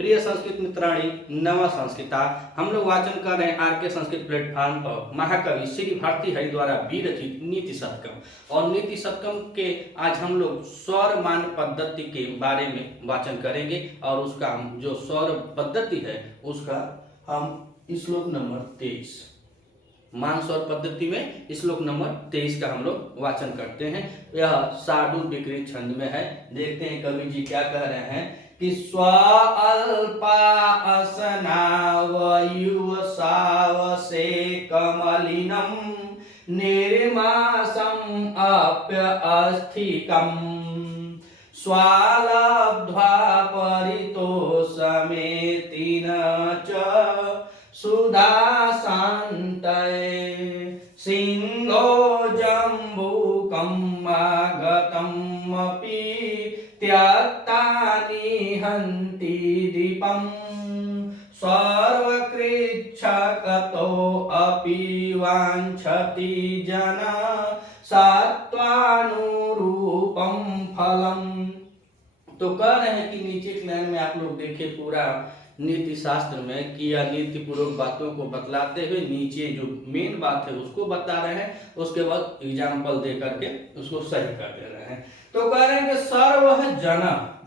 प्रिय संस्कृत मित्राणी नवा संस्कृता। हम लोग वाचन कर रहे हैं आर के संस्कृत प्लेटफॉर्म पर महाकवि श्री भारती हरि द्वारा विरचित नीति शतकम। और नीति शतकम के आज हम लोग स्वर मान पद्धति के बारे में वाचन करेंगे और उसका हम जो स्वर पद्धति है उसका हम श्लोक नंबर 23 मान स्वर पद्धति में श्लोक नंबर 23 का हम लोग वाचन करते हैं। यह शार्दूल विकृत छंद में है। देखते हैं कवि जी क्या कह रहे हैं कि स्व अल्पा असनावयुवसावसे कमलिनम निर्मासम अप्य अस्थिकम स्वालब्ध्वा परितोषमेति न च सुधासान्तये सिंहो जम्बूकम् आगतमपि त्यक्तानि हन्ति दीपम् सर्वकृच्छकतो अपि वाञ्छति जना सत्वानुरूपं फलम्। तो कह रहे हैं कि नीचे के लाइन में आप लोग देखें पूरा नीति शास्त्र में कि यह नीति पूर्वक बातों को बतलाते हुए नीचे जो मेन बात है उसको बता रहे हैं, उसके बाद एग्जाम्पल दे करके उसको सही कर दे रहे हैं। तो कह रहे हैं कि सर्व जन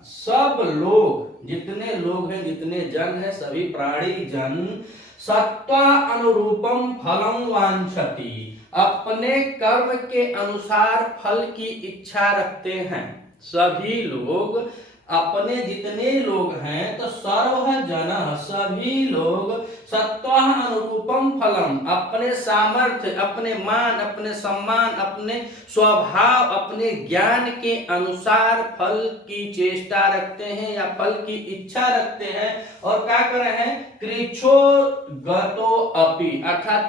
सब लोग, जितने लोग हैं जितने जन है सभी प्राणी जन सत्वा अनुरूपम फलम वांछति अपने कर्म के अनुसार फल की इच्छा रखते हैं। सभी लोग अपने जितने लोग हैं तो सर्व जन सभी लोग सत्वा अनुरूपम फलम अपने सामर्थ्य अपने मान अपने सम्मान अपने स्वभाव अपने ज्ञान के अनुसार फल की चेष्टा रखते हैं या फल की इच्छा रखते हैं। और क्या कर रहे हैं कृच्छो गतो अपि अर्थात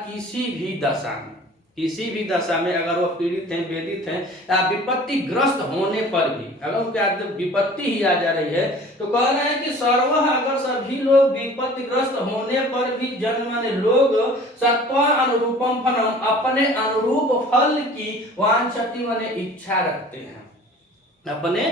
किसी भी दशा में अगर वो पीड़ित हैं वेदित हैं या विपत्ति ग्रस्त होने पर भी अगर उनके विपत्ति ही आ जा रही है तो कह रहे हैं कि सर्व अगर सभी लोग विपत्ति ग्रस्त होने पर भी जन माने लोग सत्वा अनुरूपम फलम अपने अनुरूप फल की वांछति माने इच्छा रखते हैं। अपने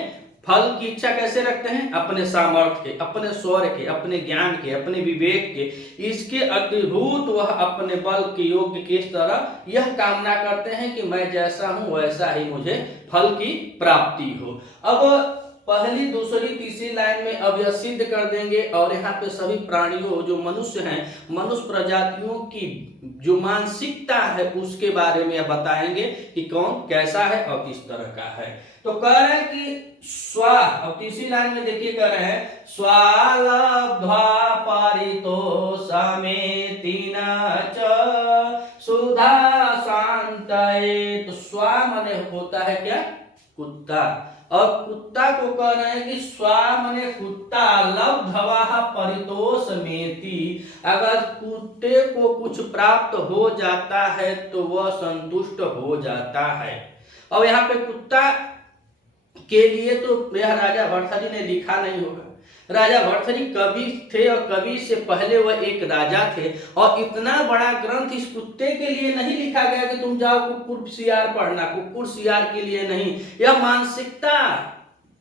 फल की इच्छा कैसे रखते हैं? अपने सामर्थ्य के अपने शौर्य के अपने ज्ञान के अपने विवेक के इसके अतिभूत वह अपने बल के योग्य के इस तरह यह कामना करते हैं कि मैं जैसा हूं वैसा ही मुझे फल की प्राप्ति हो। अब पहली दूसरी तीसरी लाइन में अब यह सिद्ध कर देंगे और यहाँ पे सभी प्राणियों जो मनुष्य हैं मनुष्य प्रजातियों की जो मानसिकता है उसके बारे में बताएंगे कि कौन कैसा है और किस तरह का है। तो कह रहे हैं कि स्व अब तीसरी लाइन में देखिए कह रहे हैं स्वालब्ध्वा परितोषमेति न च सुधासान्तये। तो स्व माने होता है क्या? कुत्ता। और कुत्ता को कह रहे हैं कि स्व माने कुत्ता लब्ध्वा परितोषमेति अगर कुत्ते को कुछ प्राप्त हो जाता है तो वह संतुष्ट हो जाता है। और यहाँ पे कुत्ता के लिए तो यह राजा भर्तृहरि ने लिखा नहीं होगा। राजा भर्तृहरि कवि थे और कवि से पहले वह एक राजा थे और इतना बड़ा ग्रंथ इस कुत्ते के लिए नहीं लिखा गया कि तुम जाओ कुक्कुर सियार पढ़ना। कुक्कुर सियार के लिए नहीं, यह मानसिकता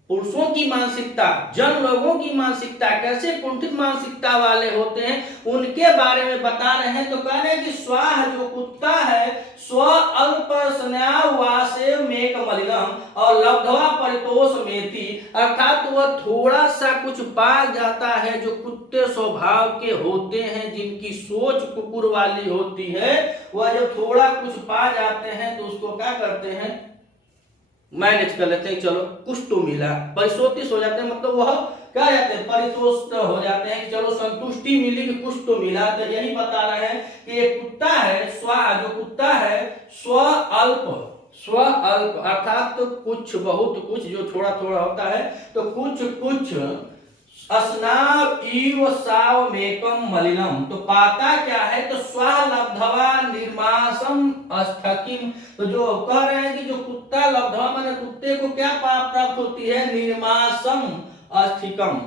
पुरुषों की मानसिकता जन लोगों की मानसिकता कैसे कुंठित मानसिकता वाले होते हैं उनके बारे में बता रहे हैं। तो कह रहे हैं कि स्व जो कुत्ता है स्व अल्प स्नावासे मेक मलिनम और लब्ध्वा परितोषमेति अर्थात वह थोड़ा सा कुछ पा जाता है जो कुत्ते स्वभाव के होते हैं जिनकी सोच कुकुर वाली होती है। वह जब थोड़ा कुछ पा जाते हैं तो उसको क्या करते हैं मैनेज कर लेते हैं, चलो कुछ तो मिला, परिशोधित हो जाते हैं मतलब वह क्या जाते हैं परितोष हो जाते हैं कि चलो संतुष्टि मिली कि कुछ तो मिला। तो यही बता रहे हैं कि एक कुत्ता है स्व जो कुत्ता है स्व अल्प अर्थात तो कुछ बहुत कुछ जो थोड़ा थोड़ा होता है तो कुछ अस्नाव इव सावमेकम मलिनम। तो पाता क्या है तो स्वालब्ध्वा निर्मासम स्थकिम। तो जो कह रहे हैं कि जो कुत्ता लब्ध्वा माने कुत्ते को क्या प्राप्त होती है निर्मासम अस्थिकम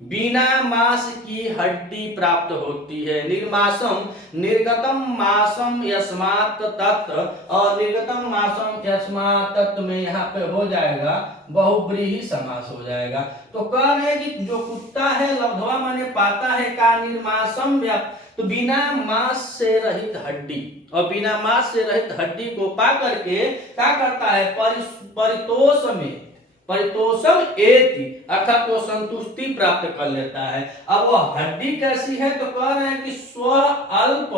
बिना मांस की हड्डी प्राप्त होती है। निर्मांसम निर्गतम मांसम यस्मात् तत्, और निर्गतम मांसम यस्मात् तत् में यहाँ पे हो जाएगा बहुव्रीहि समास हो जाएगा। तो कह रहे हैं कि जो कुत्ता है लब्ध्वा माने पाता है का निर्मांसम, तो बिना मांस से रहित हड्डी, और बिना मांस से रहित हड्डी को पा करके क्या करता है, परितोष में परितोषम एति, अर्थात वो संतुष्टि प्राप्त कर लेता है। अब वह हड्डी कैसी है, तो कह रहे हैं कि स्व अल्प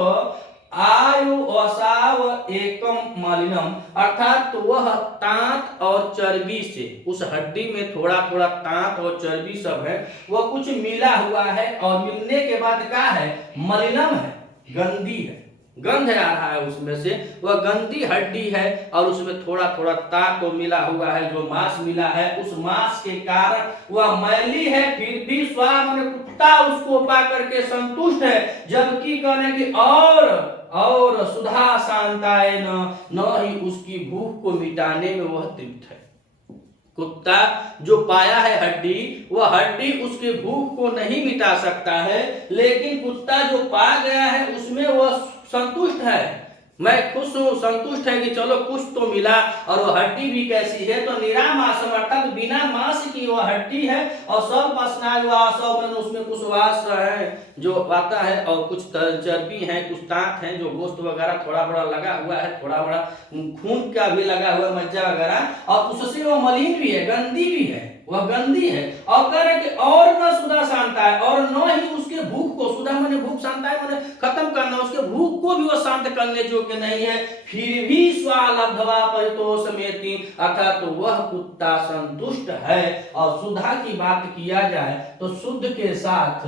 आयु असाव एकम मलिनम, अर्थात वह तांत और चर्बी से, उस हड्डी में थोड़ा थोड़ा तांत और चर्बी सब है, वह कुछ मिला हुआ है, और मिलने के बाद क्या है, मलिनम है, गंदी है, गंध आ रहा है उसमें से, वह गंदी हड्डी है, और उसमें थोड़ा थोड़ा ताक मिला हुआ है, जो मांस मिला है, उस मांस के कारण वह मैली है, फिर भी स्वाम कुत्ता उसको पा करके संतुष्ट है, जबकि कहने की और सुधा शांताय न ही उसकी भूख को मिटाने में वह तृप्त है। कुत्ता जो पाया है हड्डी, वह हड्डी उसके भूख को नहीं मिटा सकता है, लेकिन कुत्ता जो पा गया है उसमें वह संतुष्ट है, मैं खुश हूं, संतुष्ट है कि चलो कुछ तो मिला, और वह हड्डी भी कैसी है, तो निरामांस अर्थात बिना मांस की वह हड्डी है, और सब सब उसमें कुछ वास है जो आता है, और कुछ चर्बी है, कुछ तांत है, जो गोश्त वगैरह थोड़ा बड़ा लगा हुआ है, थोड़ा बड़ा खून का भी लगा हुआ मज्जा वगैरह, और उससे वह मलिन भी है, गंदी भी है, वह गंदी है, और कह रहे कि और न सुधा शांता है, और न ही उसके भूख को, सुधा माने भूख, शांता है माने खत्म करना, उसके भूख को भी वह शांत करने योग्य नहीं है, फिर भी स्वालब्ध्वा परितोषमेति, अर्थात तो वह कुत्ता संतुष्ट है। और सुधा की बात किया जाए तो शुद्ध के साथ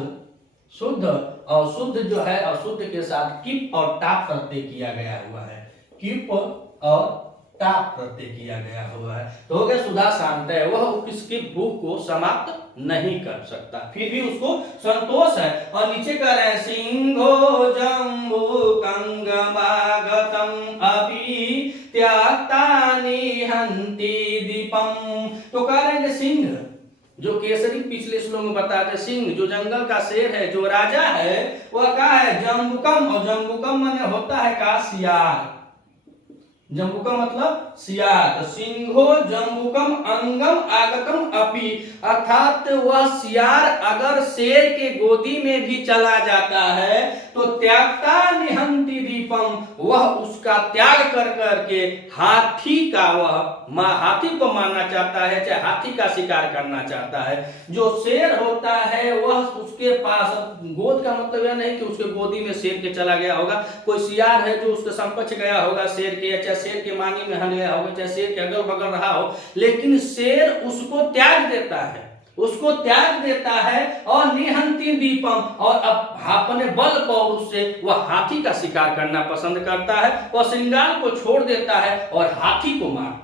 शुद्ध और शुद्ध जो है, अशुद्ध के साथ किप और टाप प्रत्यय किया गया हुआ है, किप और टाप प्रत्यय किया गया हुआ है, तो हो गया सुधा शांत है, वह किसकी भूख को समाप्त नहीं कर सकता, फिर भी उसको संतोष है। और नीचे कह रहे हैं सिंहो जम्बू कंगमागतम अपि त्याक्तानि हन्ति दीपम, तो कह रहे हैं कि सिंह जो केसरी पिछले श्लोक में बताया था, सिंह जो जंगल का शेर है, जो राजा है, वह क्या है, जम्बुकम, और जम्बुकम माने होता है का सियार, जम्बुकम मतलब सियार, सिंहो जम्बुकम अंगम आगतम अपि, अर्थात वह सियार अगर शेर के गोदी में भी चला जाता है तो त्यागता निहंति दीपम, वह उसका त्याग कर करके हाथी का, वह हाथी को मारना चाहता है, चाहे हाथी का शिकार करना चाहता है। जो शेर होता है वह उसके पास, गोद का मतलब यह नहीं कि उसके गोदी में शेर के चला गया होगा, कोई सियार है जो उसके समकक्ष गया होगा शेर के, या चाहे शेर के मानी में हन गया होगा, चाहे शेर के अगल बगल रहा हो, लेकिन शेर उसको त्याग देता है, उसको त्याग देता है, और निहंति दीपम, और अपने बल पौरुष से वह हाथी का शिकार करना पसंद करता है, वह श्रृंगार को छोड़ देता है और हाथी को मारता है।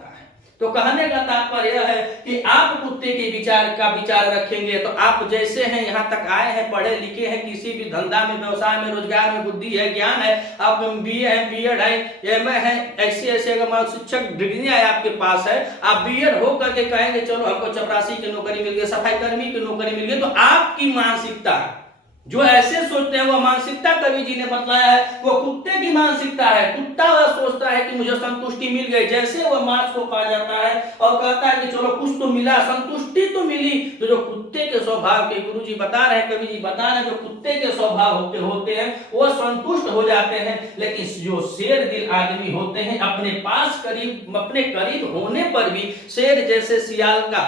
तो कहने का तात्पर्य यह है कि आप कुत्ते के विचार रखेंगे तो आप जैसे हैं, यहाँ तक आए हैं, पढ़े लिखे हैं, किसी भी धंधा में, व्यवसाय में, रोजगार में बुद्धि है, ज्ञान है, आप बीए है, बीएड है, एमए है, ऐसे अगर मान शिक्षक डिग्री है आपके पास है, आप बीएड हो करके कहेंगे चलो हमको चपरासी की नौकरी मिल गई, सफाई कर्मी की नौकरी मिल गई, तो आपकी मानसिकता जो ऐसे सोचते हैं, वह मानसिकता कवि जी ने बताया है, वो कुत्ते की मानसिकता है। कुत्ता वह सोचता है कि मुझे संतुष्टि मिल गई, जैसे वह मांस को पा जाता है और कहता है कि चलो कुछ तो मिला, संतुष्टि तो मिली, तो जो कुत्ते के स्वभाव के गुरु जी बता रहे हैं, कवि जी बता रहे हैं, जो कुत्ते के स्वभाव होते हैं वह संतुष्ट हो जाते हैं। लेकिन जो शेर दिल आदमी होते हैं, अपने करीब होने पर भी शेर जैसे सियाल का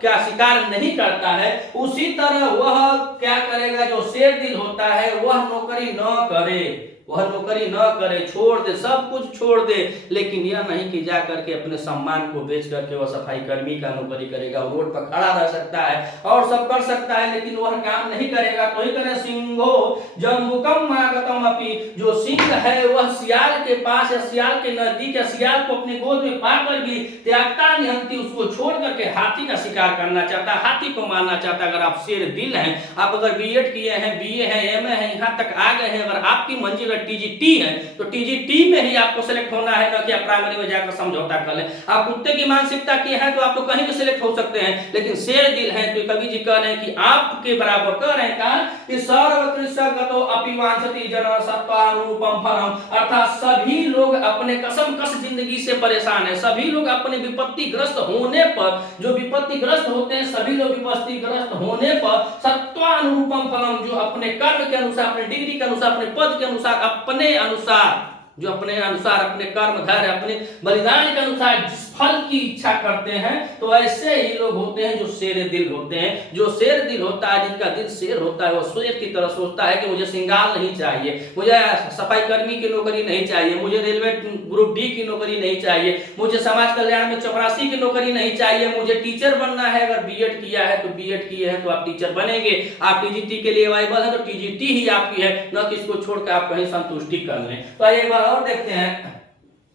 क्या शिकार नहीं करता है, उसी तरह वह क्या करेगा, जो शेर दिल होता है वह नौकरी न करे, छोड़ दे, सब कुछ छोड़ दे, लेकिन यह नहीं कि जा करके अपने सम्मान को बेच करके वह सफाई कर्मी का नौकरी करेगा, रोड पर खड़ा रह सकता है और सब कर सकता है, लेकिन वह काम नहीं करेगा। तो ही करे सिंहो जम्बुकम आगतम अपि, जो सिंह है वह सियाल के पास या सियाल के नजदीक या सियाल को अपने गोद में पाकर भी त्यागता निहंति, उसको छोड़ करके हाथी हाथी का शिकार करना चाहता है, हाथी को मारना चाहता है। अगर आप शेर दिल हैं, आप अगर बीएड किए हैं, बीए हैं, एमए हैं, यहाँ तक आ गए हैं, अगर आपकी मंजिल अगर टीजीटी है तो टीजीटी में ही आपको सिलेक्ट होना है, न कि आप प्राइमरी में जाकर समझौता कर लें। आप कुत्ते की मानसिकता के हैं तो आप तो कहीं भी सिलेक्ट हो सकते हैं, लेकिन शेर दिल है तो कवि जी कह रहे हैं कि आपके बराबर कह रहे हैं कहा कि सर्वकृष्णगतो अपि वांछति जन सत्वानुरूपम फलम, अर्थात सभी लोग अपने कसम कस जिंदगी से परेशान है, सभी लोग अपने विपत्तिग्रस्त होने पर, जो विपत्तिग्रस्त होते हैं सभी लोग विपत्तिग्रस्त होने पर सत्वानुरूपम फलम, जो अपने कर्म के अनुसार, अपने डिग्री के अनुसार, अपने पद के अनुसार, अपने अनुसार, जो अपने अनुसार, अपने कर्म धैर्य, अपने बलिदान के अनुसार जिस फल की इच्छा करते हैं, तो ऐसे ही लोग होते हैं जो शेर दिल होते हैं। जो शेर दिल होता है, जिनका दिल शेर होता है, वो शेर की तरह सोचता है कि मुझे सिंगार नहीं चाहिए, मुझे सफाई कर्मी की नौकरी नहीं चाहिए, मुझे रेलवे ग्रुप डी की नौकरी नहीं चाहिए, मुझे समाज कल्याण में चपरासी की नौकरी नहीं चाहिए, मुझे टीचर बनना है। अगर बीएड किया है तो बीएड किए हैं तो आप टीचर बनेंगे, आप टीजीटी के लिए अवेलेबल है तो टीजीटी ही आपकी है, न कि इसको छोड़कर आप कहीं संतुष्टि कर लें। तो एक बार और देखते हैं,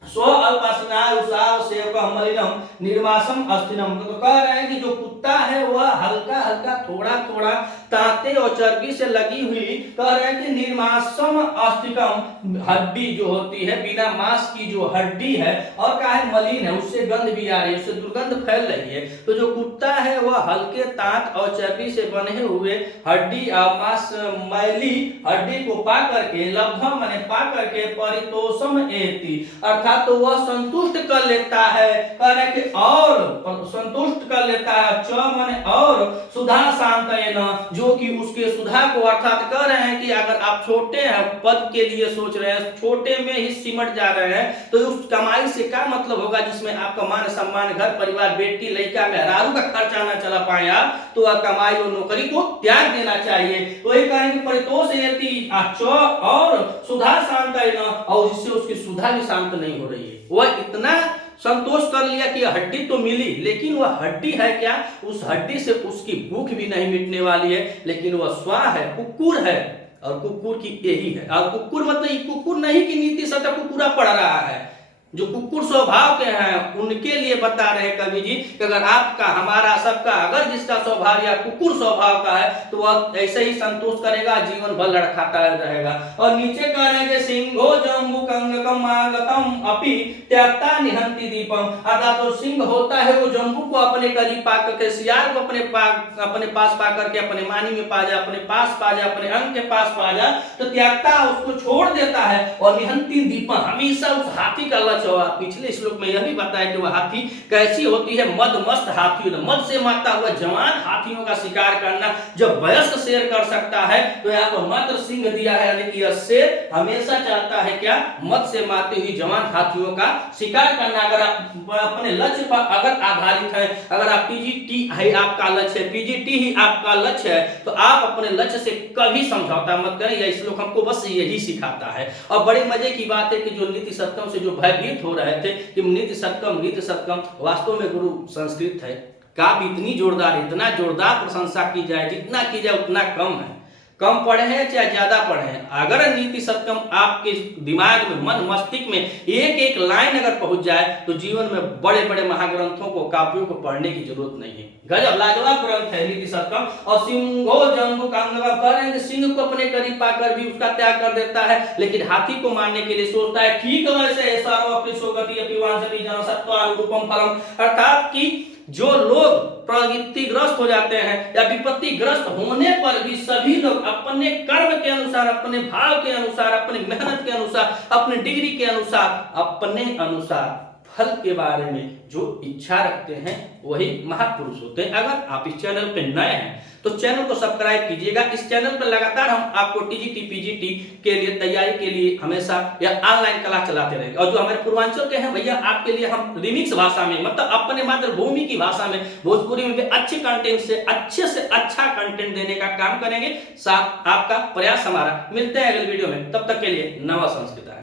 स्व अल्पस्नायुषाव सेवकम मलिनम निर्मासम अस्थिनम। तो कह रहे हैं कि जो कुत्ता है वह हल्का हल्का थोड़ा थोड़ा तांते और चर्बी से लगी हुई, कह रहे हैं कि निर्मासम अस्थिकम, हड्डी जो होती है बिना मांस की जो हड्डी है, और कहा है मलिन है, उससे गंध भी आ रही है, उससे दुर्गंध फैल रही है। तो जो कुत्ता है वह हल्के तांत और चर्बी से बने हुए हड्डी और मांस मैली हड्डी को पा करके, लब्धम माने पा करके, परितोषम एति, अर्थात तो वह संतुष्ट कर लेता है, कह रहे कि और संतुष्ट कर लेता है, च माने और, सुधा शांतयन, जो कि उसके सुधा को, अर्थात कह रहे हैं कि अगर आप छोटे हैं, पद के लिए सोच रहे हैं, छोटे में ही सिमट जा रहे हैं, तो उस कमाई से क्या मतलब होगा जिसमें आपका मान सम्मान, घर परिवार, बेटी लड़का मेहरारू का खर्चा ना चला पाए आप, तो वह कमाई और नौकरी को त्याग देना चाहिए। तो ये कहेंगे परितोष एति और सुधा शांतयन, और जिससे उसकी सुधा भी शांत नहीं हो रही है, वह इतना संतोष कर लिया कि हड्डी तो मिली, लेकिन वह हड्डी है क्या, उस हड्डी से उसकी भूख भी नहीं मिटने वाली है, लेकिन वह स्वा है, कुकुर है, और कुकुर की यही है। और कुकुर मतलब कुकुर नहीं कि नीति सत्य कुकुरा पढ़ रहा है, जो कुकुर स्वभाव के हैं उनके लिए बता रहे कवि जी कि अगर आपका, हमारा, सबका, अगर जिसका स्वभाव या कुकुर स्वभाव का है तो वह ऐसे ही संतोष करेगा, जीवन भर लड़खाता रहेगा। और नीचे कह रहे हैं सिंहो जम्बू कंगकम आगतम अपि त्यक्ता निहंति दीपम, अर्थात तो सिंह होता है वो जम्बू को अपने करीब पा करके, सियार को अपने पास पा करके, अपने मानी में पा जा, अपने पास पा जा, अपने अंग के पास पा जा, तो त्यक्ता उसको छोड़ देता है, और निहंति दीपम, हमेशा उस हाथी का पिछले श्लोक में यह भी बताया कि वह हाथी कैसी होती है, मद मस्त हाथी, मद से मारता हुआ जवान हाथियों का शिकार करना जब वयस्क शेर कर सकता है, तो यहाँ पर मात्र सिंह दिया है, यानी कि यह शेर हमेशा चाहता है क्या, मद से मारती हुई जवान हाथियों का शिकार करना। अगर आप अपने लक्ष्य पर अगर आधारित है, अगर आप टीजीटी है आपका लक्ष्य है, पीजीटी ही आपका लक्ष्य है, तो आप अपने लक्ष्य से कभी समझौता मत करें। यह श्लोक हमको बस यही सिखाता है। और बड़े मजे की बात है कि जो नीति सत्यम से जो भयभीत हो रहे थे कि नीति सत्यम, वास्तव में गुरु संस्कृत है, काव्य इतनी जोरदार, इतना जोरदार प्रशंसा की जाए, जितना की जाए उतना कम है। कम पढ़े हैं चाहे ज्यादा पढ़े हैं, अगर नीति सत्यम आपके दिमाग में, मन मस्तिष्क में एक एक लाइन अगर पहुंच जाए तो जीवन में बड़े बड़े महाग्रंथों को, काव्यों को पढ़ने की जरूरत नहीं है। गजब लाजवाब ग्रंथ है नीति सत्यम। और सिंहो जंबू कांगकम, कह रहे हैं कि सिंह को अपने करीब पाकर भी उसका त्याग कर देता है, लेकिन हाथी को मारने के लिए सोचता है। ठीक वैसे फलम, अर्थात कि जो लोग प्रगतिग्रस्त हो जाते हैं या विपत्तिग्रस्त होने पर भी सभी लोग अपने कर्म के अनुसार, अपने भाव के अनुसार, अपनी मेहनत के अनुसार, अपने डिग्री के अनुसार, अपने अनुसार फल के बारे में जो इच्छा रखते हैं वही महापुरुष होते हैं। अगर आप इस चैनल पे नए हैं तो चैनल को सब्सक्राइब कीजिएगा। इस चैनल पर लगातार हम आपको टीजीटी पीजीटी के लिए तैयारी के लिए हमेशा या ऑनलाइन क्लास चलाते रहेंगे। और जो हमारे पूर्वांचल के हैं भैया, आपके लिए हम रिमिक्स भाषा में, मतलब अपने मातृभूमि की भाषा में, भोजपुरी में भी अच्छे कंटेंट से अच्छा कंटेंट देने का काम करेंगे। साथ आपका प्रयास हमारा। मिलते हैं अगले वीडियो में, तब तक के लिए नमः संस्कृत।